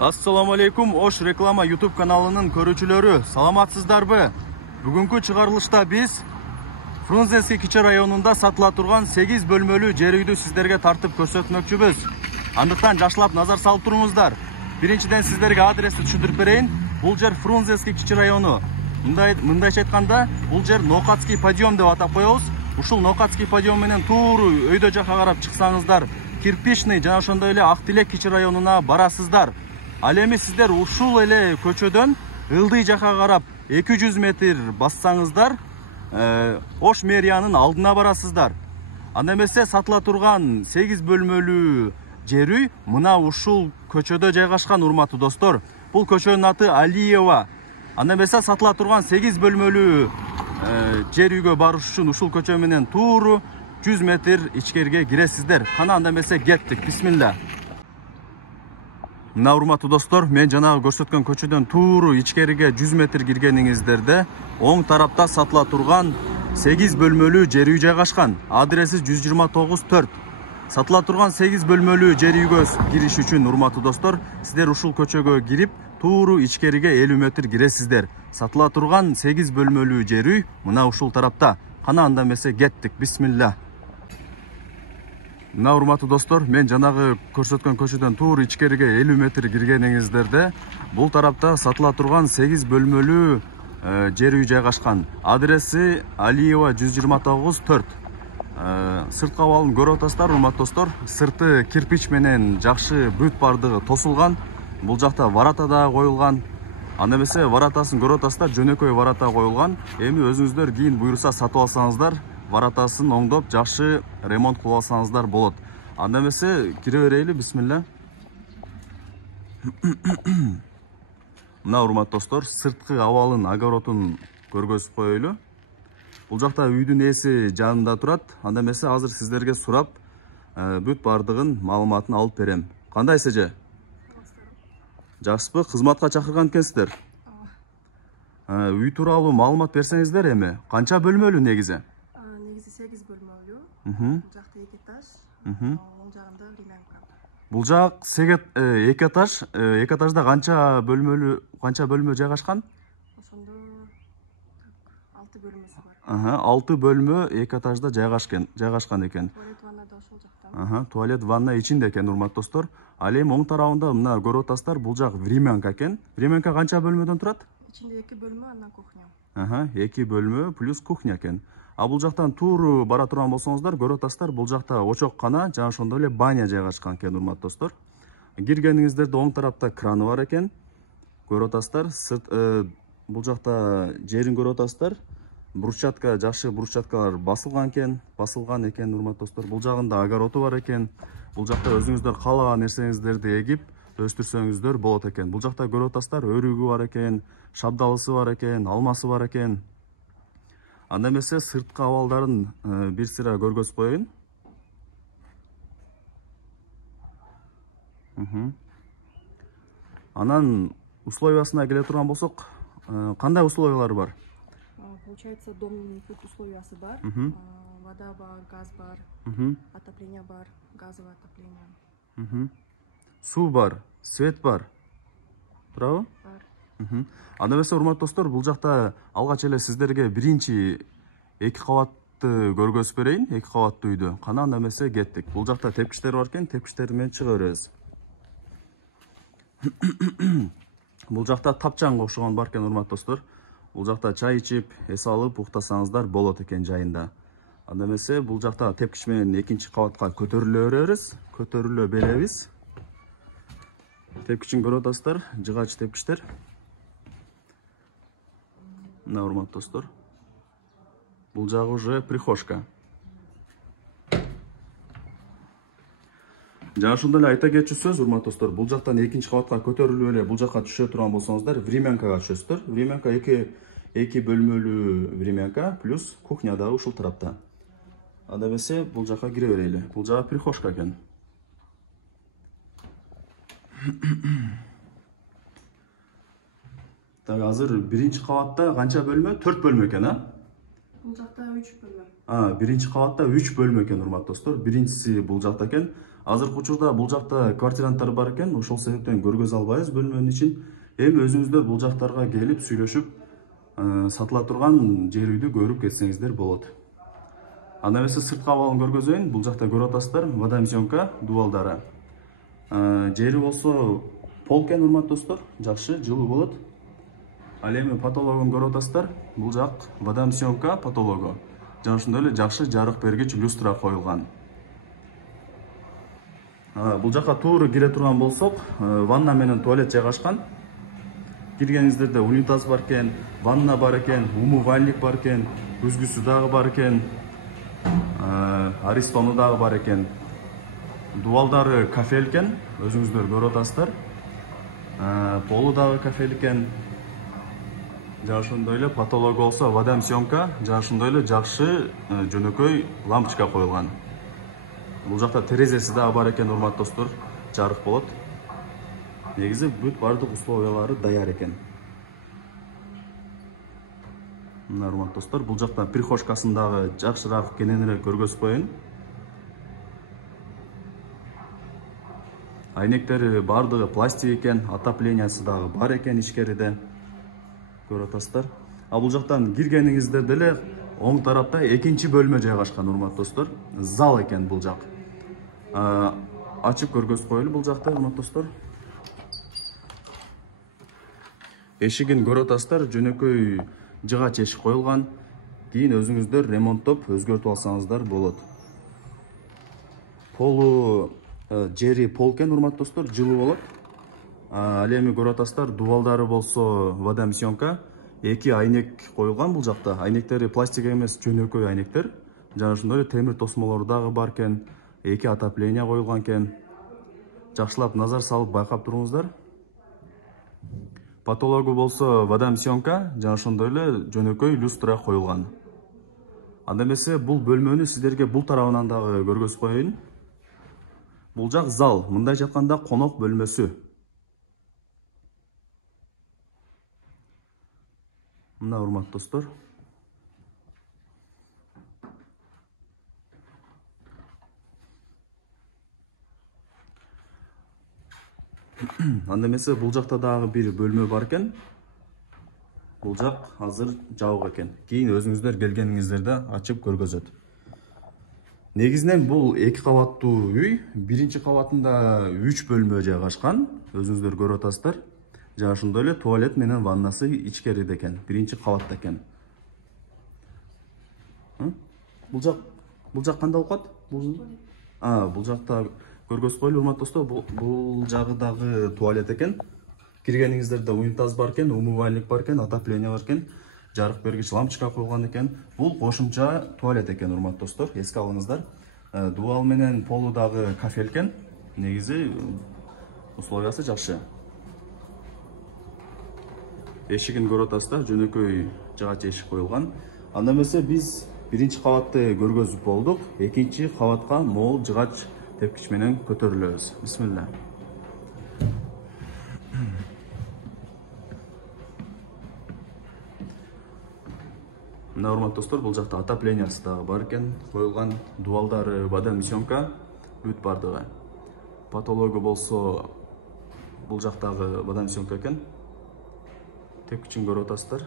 Assalamu alaikum, Oş Reklama YouTube kanalının көрүүчүлөрү, саламатсыздарбы? Бүгүнкү чыгарылышта биз Фрунзенский кичи районунда сатыла турган 8 бөлмөлүү жер үйдү сиздерге тартып көрсөтмөкчүбүз. Андыктан жакшылап назар салып туруңуздар. Биринчиден сиздерге адрести түшүндүрүп берейин. Бул жер Фрунзенский кичи району. Мындайча айтканда, бул жер Нокатский подъем деп атап коебуз. Ушул Нокатский подъем менен тууру өйдө жака карап чыксаңыздар, Кирпичный жана ошондой эле Ак Тилек кичи районуна барасыздар. Ал эми сиздер ушул эле көчөдөн ылдый жака карап 200 метр бассаңыздар, Ош мэриянын алдына барасыздар. Анда эмесе сатыла турган 8 бөлмөлүү жер үй мына ушул көчөдө жайгашкан, урматтуу достор. Бул көчөнүн аты Алиева. Анда эмесе сатыла турган 8 бөлмөлүү жер үйгө барыш үчүн ушул көчө менен тууру 100 метр ичкериге киресиздер. Кана анда эмесе кеттик. Бисмилла. Мына урматтуу достор, мен жанагы көрсөткөн көчөдөн тууру ичкериге 100 метр киргениңиздерде оң тарапта сатыла турган 8 бөлмөлүү жер үй жайгашкан. Адреси 129/4. Сатыла турган 8 бөлмөлүү жер үйгө кириш үчүн, урматтуу достор, сиздер ушул көчөгө кирип, тууру ичкериге 50 метр киресиздер. Сатыла турган 8 бөлмөлүү жер үй мына ушул тарапта. Кана анда эмесе кеттик. Бисмилла. Мына урматтуу достор, мен жанагы көрсөткөн көчөдөн тууру ичкериге 50 метр киргениңиздерде бул тарапта сатыла турган 8 бөлмөлүү жер үй жайгашкан. Адреси Алиева 129/4. Сырткы абалын көрүп атасыздар, урматтуу достор. Сырты кирпич менен жакшы бүт бардыгы тосулган. Бул жакта варата да коюлган. Анда эмесе варатасын көрүп атасыздар, жөнөкөй варата коюлган. Эми өзүңүздөр кийин буйруса сатып алсаңыздар, варатасын оңдоп, жакшы ремонт кылып алсаңыздар болот. Анда эмесе кире берели. Бисмилла. Мына урматтуу достор, сырткы абалын, огородун көргөзүп коелу. Бул жакта үйдүн ээси жанында турат. Анда эмесе азыр сиздерге сурап, бүт бардыгын маалыматын алып берем. Кандай эже? Жакшысызбы? Кызматка чакырган экенсиздер. Үй тууралуу маалымат берсеңиздер эми. Канча бөлмөлүү негизи? Негизи 8 бөлмөлүү. Бул жакта 2 этаж. Оң жагында ремонт. Бул жак 2 этаж. 2 этажда канча бөлмө жайгашкан? Ошондо 6 бөлмөсү бар. 6 бөлмө 2 этажда жайгашкан экен. Туалет, ванна да ошол жакта. Туалет, ванна ичинде экен, урматтуу достор. Ал эми оң тарабында мына көрүп атасыздар, бул жак времянка экен. Времянка канча бөлмөдөн турат? Ичинде 2 бөлмө, андан кухня. 2 бөлмө плюс кухня экен. А бул жактан тууру бара турган болсоңуздар, көрүп атасыздар, бул жакта очоккана жана ошондой эле баня жайгашкан экен, урматтуу достор. Киргениңиздерде оң тарапта краны бар экен. Көрүп атасыздар, бул жакта жерин көрүп атасыздар. Брусчатка, жакшы брусчаткалар басылган экен, урматтуу достор. Бул жагында огороду бар экен. Бул жакта өзүңүздөр каалаган нерсеңиздерди эгип, өстүрсөңүздөр болот экен. Бул жакта көрүп атасыздар, өрүгү бар экен, шабдалысы бар экен, алмасы бар экен. Анда эмесе сырткы абалдарын бир сыра көргөзүп коеюн. Анан условиясына келе турган болсок, кандай условиялар бар? Получается, дом тут условиясы бар. Вода бар, газ бар, отопление бар, газовое отопление. Суу бар, свет бар. Туурабы? Бар. Анда эмесе урматтуу достор, бул жакта алгач эле сиздерге биринчи 2 кабатты көргөзүп берейин, 2 кабаттуу үйдү. Кана анда эмесе кеттик. Бул жакта тепкичтер бар экен, тепкичтер менен чыга беребиз. Бул жакта тапчанга окшогон бар экен, урматтуу достор. Бул жакта чай ичип, эс алып уктасаңыздар болот экен жайында. Анда эмесе бул жакта тепкич менен 2 кабатка көтөрүлө беребиз. Тепкичин көрүп атасыздар, жыгач тепкичтер. Мына урматтуу достор. Бул жагы уже прихожка. Жана ошондой эле айта кетчү сөз, урматтуу достор, бул жактан 2 кабатка көтөрүлүп эле бул жакка түшө турган болсоңуздар, времянкага түшөсүздөр. Времянка 2 бөлмөлүү времянка плюс кухня да ушул тарапта. Анда эмесе бул жакка кире берели. Бул жагы прихожка экен. Так, азыр биринчи кабатта канча бөлмө? 4 бөлмө экен, Бул жакта 3 бөлмө. Биринчи кабатта 3 бөлмө экен, урматтуу достор. Биринчиси бул жакта экен. Азыркы учурда бул жакта квартиранттар бар экен, ошол себептен көргөзө албайбыз бөлмөнүн ичин. Эми өзүңүздөр бул жактарга келип сүйлөшүп, сатыла турган жер үйдү көрүп кетсеңиздер болот. Анда эмесе сырткы абалын көргөзөйүн. Бул жакта көрүп атасыздар, водоемка дубалдары. Жери болсо пол экен, урматтуу достор, жакшы, жылуу болот. Ал эми потологун көрүп атасыздар. Бул жак водоемка потологу. Жана ошондой эле жакшы жарык бергич люстра коюлган. Бул жакка туура кире турган болсок, ванна менен туалет жайгашкан. Киргениңиздерде унитаз бар экен, ванна бар экен, умывальник бар экен, күзгүсү дагы бар экен, аристону дагы бар экен. Дубалдары кафель экен, өзүңүздөр көрүп атасыздар. Полу дагы кафель экен. Жана ошондой эле потолок болсо водоемка, жана ошондой эле жакшы жөнөкөй лампочка коюлган. Бул жакта терезеси дагы бар экен, урматтуу достор, жарык болот. Негизи бүт бардык условиялары даяр экен. Мына урматтуу достор, бул жакта прихожкасын дагы жакшыраак кененирээк көргөзүп коеюн. Айнектери бардыгы пластик экен, отоплениясы дагы бар экен ичкериде. Көрүп атасыздар. Бул жактан киргениңиздерде эле оң тарапта экинчи бөлмө жайгашкан, урматтуу достор. Зал экен бул жак. Ачып көргөзүп коелу бул жакта, урматтуу достор. Эшигин көрүп атасыздар, жөнөкөй жыгач эшик коюлган. Кийин өзүңүздөр ремонттоп, өзгөртүп алсаңыздар болот. Полу жери пол экен, урматтуу достор, жылуу болот. Ал эми көрүп атасыздар, дубалдары болсо водоемка, эки айнек коюлган бул жакта. Айнектери пластик эмес, жөнөкөй айнектер. Жана ошондой эле темир тосмолор дагы бар экен. Эки отопление коюлган экен. Жакшылап назар салып байкап туруңуздар. Потологу болсо водоемка, жана ошондой эле жөнөкөй люстра коюлган. Анда эмесе бул бөлмөнү сиздерге бул тарабынан дагы көргөзүп коеюн. Бул жак зал, мындай айтканда конок бөлмөсү. Мына урматтуу достор. Анда эмесе бул жакта дагы бир бөлмө бар экен. Бул жак азыр жабык экен. Кийин өзүңүздөр келгениңиздерде ачып көргөзөт. Негизинен бул эки кабаттуу үй, биринчи кабатында 3 бөлмө жайгашкан. Өзүңүздөр көрүп атасыздар. Жана ошондой эле туалет менен ваннасы ичкериде экен, биринчи кабатта экен. Бул жак кандай болуп калат? Бул жакта көргөзүп коелу, урматтуу достор, бул жагы дагы туалет экен. Киргениңиздерде унитаз бар экен, умывальник бар экен, отопление бар экен, жарык бергич лампочка коюлган экен. Бул кошумча туалет экен, урматтуу достор, эске алыңыздар. Дубал менен полу дагы кафель экен. Негизи условиясы жакшы. Эшигин көрүп атасыздар, жөнөкөй жыгач эшик коюлган. Анда эмесе биз биринчи кабатты көргөзүп болдук. Экинчи кабатка могул жыгач тепкич менен көтөрүлөбүз. Бисмилла. Мына урматтуу достор, бул жакта отоплениясы дагы бар экен, коюлган. Дубалдары водоемка, бүт бардыгы. Потологу болсо бул жактагы водоемка экен. Тепкичин көрүп атасыздар.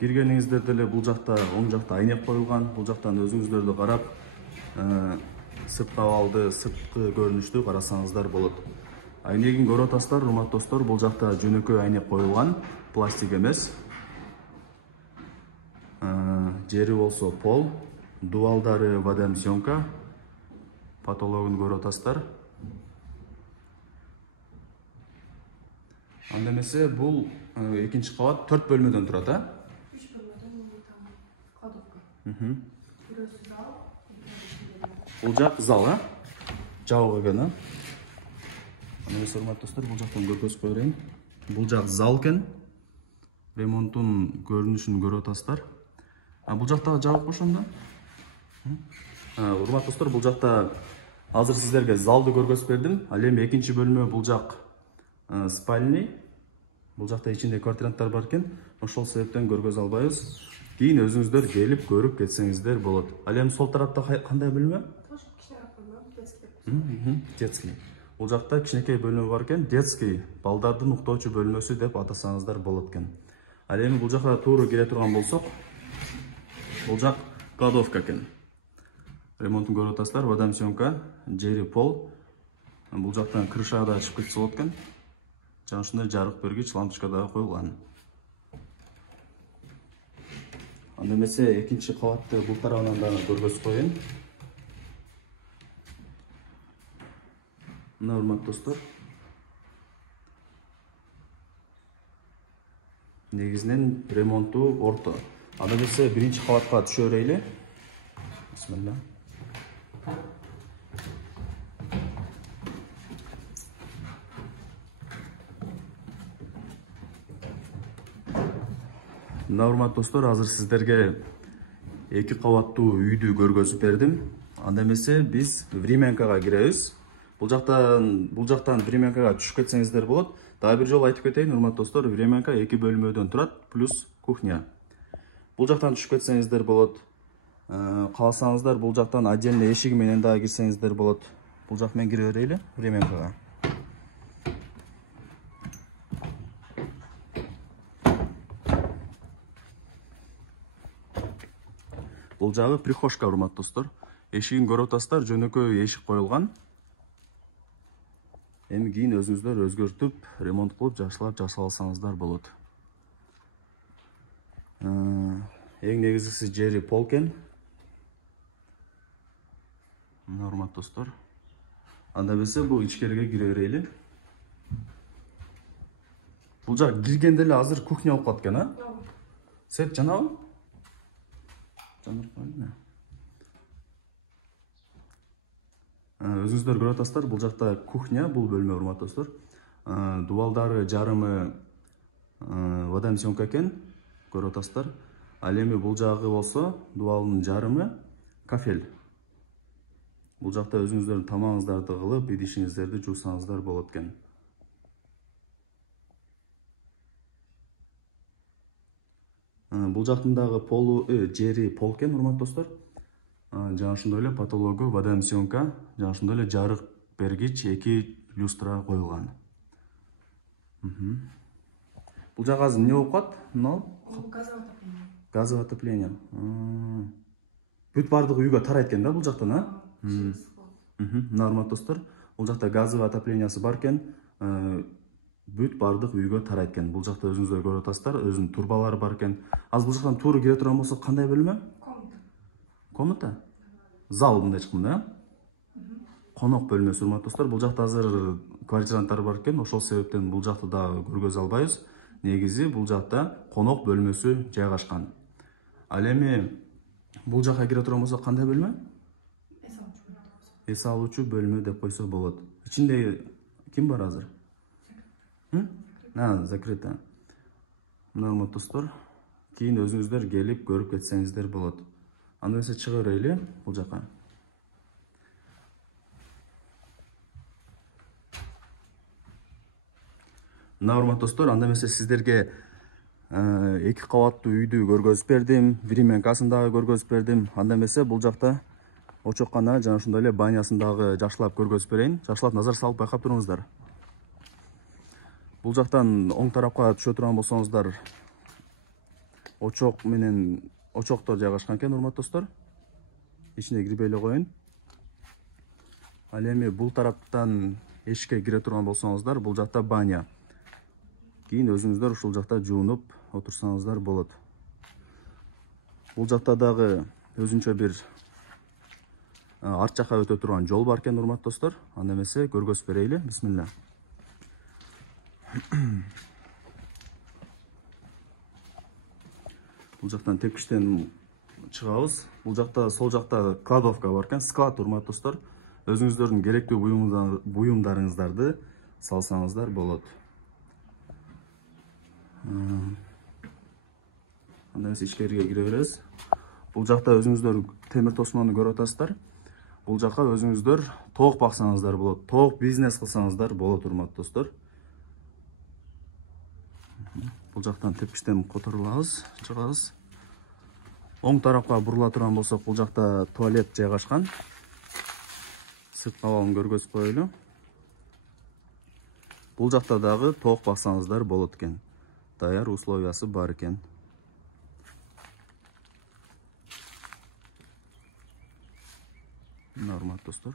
Киргениңиздерде эле бул жакта оң жакта айнек коюлган. Бул жактан өзүңүздөрдү карап, сырткы абалды, сырткы көрүнүштү карасаңыздар болот. Айнегин көрүп атасыздар, урматтуу достор, бул жакта жөнөкөй айнек коюлган, пластик эмес. Жери болсо пол, дубалдары водоемка, потологун көрүп атасыздар. Анда эмесе бул экинчи кабат 4 бөлмөдөн турат, 3 бөлмөдөн кладовка. Бирөөсү зал. Бул жак зал, жабык экен, Анда эмесе урматтуу достор, бул жактан көргөзүп коеюн. Бул жак зал экен. Ремонтун көрүнүшүн көрүп атасыздар. Бул жакта жабык ошондо. Урматтуу достор, бул жакта азыр сиздерге залды көргөзүп бердим. Ал эми экинчи бөлмө, бул жак спальный. Бул жакта ичинде квартиранттар бар экен. Ошол себептен көргөзө албайбыз. Кийин өзүңүздөр келип көрүп кетсеңиздер болот. Ал эми сол тарапта кандай бөлмө? Детский. Бул жакта кичинекей бөлмө бар экен. Детский, балдардын уктоочу бөлмөсү деп атасаңыздар болот экен. Ал эми бул жакка туура келе турган болсок, бул жак кладовка экен. Ремонтун көрүп атасыздар, водомсёмка, жери пол. Бул жактан крышага да чыгып кетсе болот экен. Жана ушундай жарык бергич лампочка дагы коюлган. Анда эмесе экинчи кабатты бул тарабынан дагы көргөзүп коеюн. Мына урматтуу достор. Негизинен ремонту орто. Анда эмесе биринчи кабатка түшө берели. Бисмилла. Мына урматтуу достор, азыр сиздерге эки кабаттуу үйдү көргөзүп бердим. Анда эмесе биз времянкага киребиз. Бул жактан времянкага түшүп кетсеңиздер болот. Дагы бир жолу айтып кетейин, урматтуу достор, времянка эки бөлмөдөн турат, плюс кухня. Бул жактан түшүп кетсеңиздер болот. Кааласаңыздар бул жактан отдельно эшиги менен дагы кирсеңиздер болот. Бул жак менен кире берели времянкага. Бул жагы прихожка, урматтуу достор. Эшигин көрүп атасыздар, жөнөкөй эшик коюлган. Эми кийин өзүңүздөр өзгөртүп, ремонт кылып, жакшылап жасап алсаңыздар болот. Эң негизгиси жери пол экен. Мына урматтуу достор. Анда эмесе бул ичкериге кире берели. Бул жак киргенде эле азыр кухня болуп калат экен, а? Свет жанабы? Өзүңүздөр көрүп атасыздар, бул жакта кухня, бул бөлмө, урматтуу достор. Дубалдары жарымы водомсёмка экен, көрүп атасыздар. Ал эми бул жагы болсо, дубалдын жарымы кафель. Бул жакта өзүңүздөрдүн тамагыңыздарды кылып, идишиңиздерди жуусаңыздар болот экен. Бул жактын дагы полу жери пол экен, урматтуу достор. Жана ошондой эле потологу водомсёмка, жана ошондой эле жарык бергич эки люстра коюлган. Бул жак азыр эмне болуп калат? Газовое отопление. Газовое отопление. Бүт бардыгы үйгө тарайт экен да бул жактан, а? Мына урматтуу достор, бул жакта газовый отоплениясы бар экен. Бүт бардык үйгө тарайт экен. Бул жакта өзүңүздөр көрүп атасыздар, өзүнүн турбалары бар экен. Азыр бул жактан туура кире турган болсок, кандай бөлмө? Комната? Зал мындай чыкканда, конок бөлмөсү, урматтуу достор. Бул жакта азыр квартиранттар бар экен, ошол себептен бул жакты дагы көргөзө албайбыз. Негизи бул жакта конок бөлмөсү жайгашкан. Ал эми бул жакка кире турган болсок, кандай бөлмө? Эс алуучу бөлмө деп койсо болот. Ичинде ким бар азыр? Закрыто. Мына урматтуу достор, кийин өзүңүздөр келип көрүп кетсеңиздер болот. Анда эмесе чыга берели бул жака. Мына урматтуу достор, анда эмесе сиздерге эки кабаттуу үйдү көргөзүп бердим, времянкасын дагы көргөзүп бердим. Анда эмесе бул жакта очоккана жана ошондой эле банясын дагы жакшылап көргөзүп берейин. Жакшылап назар салып байкап туруңуздар. Бул жактан оң тарапка түшө турган болсоңуздар, очок менен очоктор жайгашкан экен, урматтуу достор. Ичине кирбей эле коеюн. Ал эми бул тараптан эшикке кире турган болсоңуздар, бул жакта баня. Кийин өзүңүздөр ушул жакта жуунуп отурсаңыздар болот. Бул жакта дагы өзүнчө бир арт жакка өтө турган жол бар экен, урматтуу достор. Анда эмесе көргөзүп берели. Бисмилла. Бул жактан тепкичтен чыгабыз. Бул жакта, сол жакта кладовка бар экен, склад, урматтуу достор. Өзүңүздөрдүн керектүү буюмдарыңыздарды салсаңыздар болот. Анда эмесе ичкериге кире беребиз. Бул жакта өзүңүздөр темир тосмону көрүп атасыздар. Бул жакка өзүңүздөр тоок баксаңыздар болот. Тоок бизнес кылсаңыздар болот, урматтуу достор. Бул жактан тепкичтен которулабыз, чыгабыз. Оң тарапка бурула турган болсок, бул жакта туалет жайгашкан. Сырткы абалын көргөзүп коелу. Бул жакта дагы тоок баксаңыздар болот экен. Даяр условиясы бар экен. Урматтуу достор.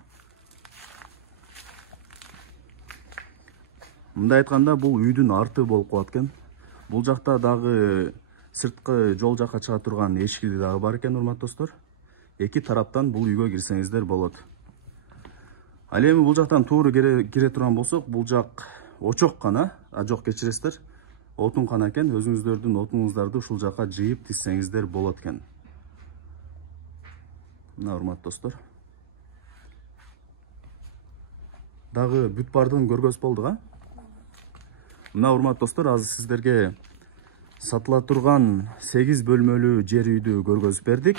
Мындай айтканда, бул үйдүн арты болуп калат экен. Бул жакта дагы сырткы жол жакка чыга турган эшиги дагы бар экен, урматтуу достор. Эки тараптан бул үйгө кирсеңиздер болот. Ал эми бул жактан туура кире турган болсок, бул жак очок гана, жок кечиресиздер. Отун гана экен, өзүңүздөрдүн отуңуздарды ушул жакка жыйып тизсеңиздер болот экен. Мына урматтуу достор. Дагы бүт бардыгын көргөзүп болдук, а? Мына урматтуу достор, азыр сиздерге сатыла турган 8 бөлмөлүү жер үйдү көргөзүп бердик.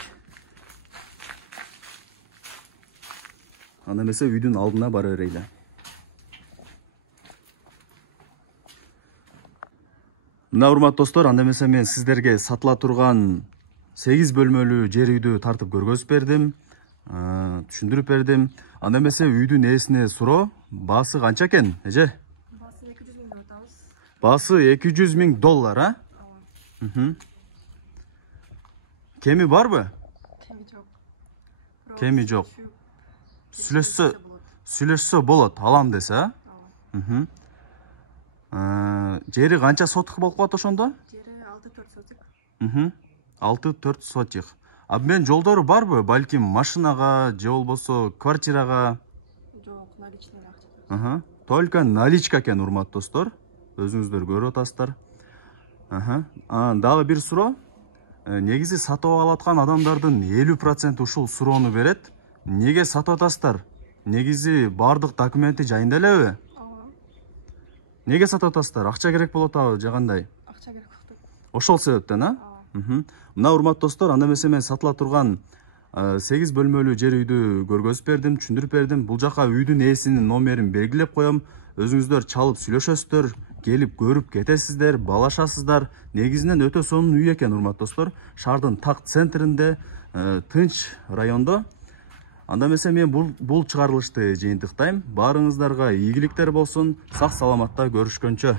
Анда эмесе үйдүн алдына бара берели. Мына урматтуу достор, анда эмесе мен сиздерге сатыла турган 8 бөлмөлүү жер үйдү тартып көргөзүп бердим, түшүндүрүп бердим. Анда эмесе үйдүн ээсине суроо, баасы канча экен, эже? Баасы 200 миң деп атабыз. Баасы 200 миң доллар, а? Кеми барбы? Кеми жок. Кеми жок. Сүйлөшсө болот, алам десе, а? Жери канча сотык болуп калат ошондо? Жери 6-4 сотик. 6-4 сотик. Обмен жолдору барбы? Балким машинага, же болбосо квартирага? Жок, наличный акча. Только наличка экен, урматтуу достор. Өзүңүздөр көрүп атасыздар. Дагы бир суроо. Негизи сатып алаткан адамдардын 50% ушул суроону берет. Неге сатып атасыздар? Негизи бардык документи жайында элеби? Неге сатып атасыздар? Акча керек болот абы, же кандай? Акча керек болот. Ошол себептен, а? Мына урматтуу достор, анда эмесе мен сатыла турган 8 бөлмөлүү жер үйдү көргөзүп бердим, түшүндүрүп бердим. Бул жака үйдүн ээсинин номерин белгилеп коем. Өзүңүздөр чалып сүйлөшөсүздөр, келип көрүп кетесиздер, балашасыздар. Негизинен өтө сонун үй экен, урматтуу достор. Шаардын так центринде, тынч райондо. Анда эмесе мен бул чыгарылышты жыйынтыктайм. Баарыңыздарга ийгиликтер болсун. Сак саламатта көрүшкөнчө.